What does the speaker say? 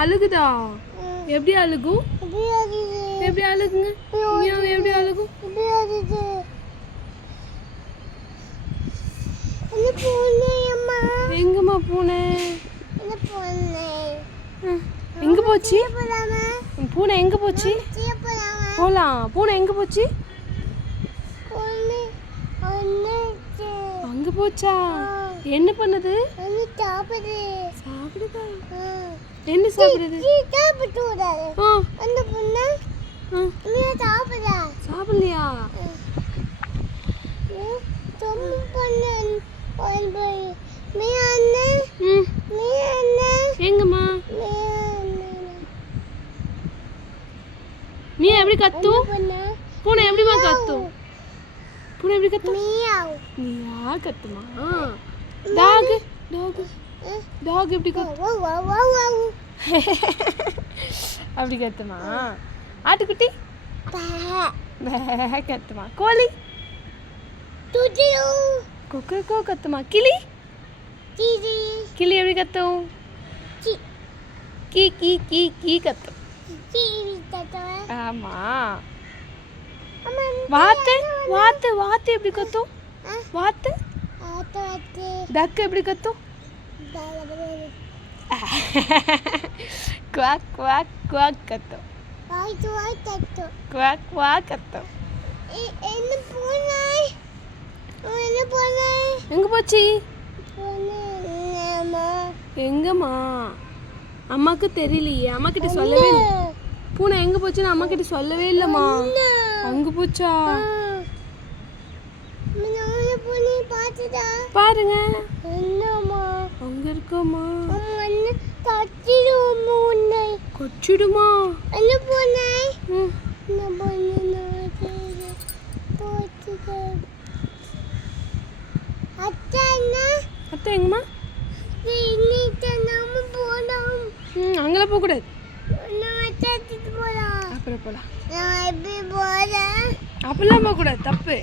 அழுகுதா? எப்படி அழுகும்? எப்படி அழுகுங்க? மியாவ் எப்படி அழுகும்? எங்கம்மா பூனை? எங்க போச்சு பூனை? எங்க போச்சு? போலாம். பூனை எங்க போச்சு? அங்க போச்சா? என்ன பண்ணுது? சாப்பிடுதா? என்ன சாப்பிடுது? சாப்பிடலையா? எங்கம்மா மியா எப்படி கத்தும்? பூனை எப்படிமா கத்தும்? பூனை எப்படி கத்தும்? மியா கத்துமா? டாக் டாக் டாக் எப்படி கத்தும்? அப்படி கத்துமா? ஆட்டுக்குட்டி கத்துமா? கோழி கொக்கோ கத்துமா? கிளி கிளி எப்படி கத்தும்? கீ கீ கீ கீ கத்தும். ஆமா. வாத்து வாத்து வாத்து எப்படி கத்தும்? வாத்து டக் எப்படி கத்தும்? குவாக் குவாக் குவாக் கத்தும். குவாக் குவாக் கத்தும். எங்க போச்சு? எங்கம்மா? அம்மாக்கு தெரியலையே. அம்மா கிட்ட சொல்லவே இல்லை. பூனை எங்க போச்சுன்னு அம்மா கிட்ட சொல்லவே இல்லைம்மா. அங்க போச்சா? பாருங்க அங்க இருக்கோமா? கொச்சிடுமா? அத்தை எங்கம்மா? அங்கெல்லாம் போக கூடாது. அப்புறம் போலாம். அப்பெல்லாம் போக கூடாது, தப்பு.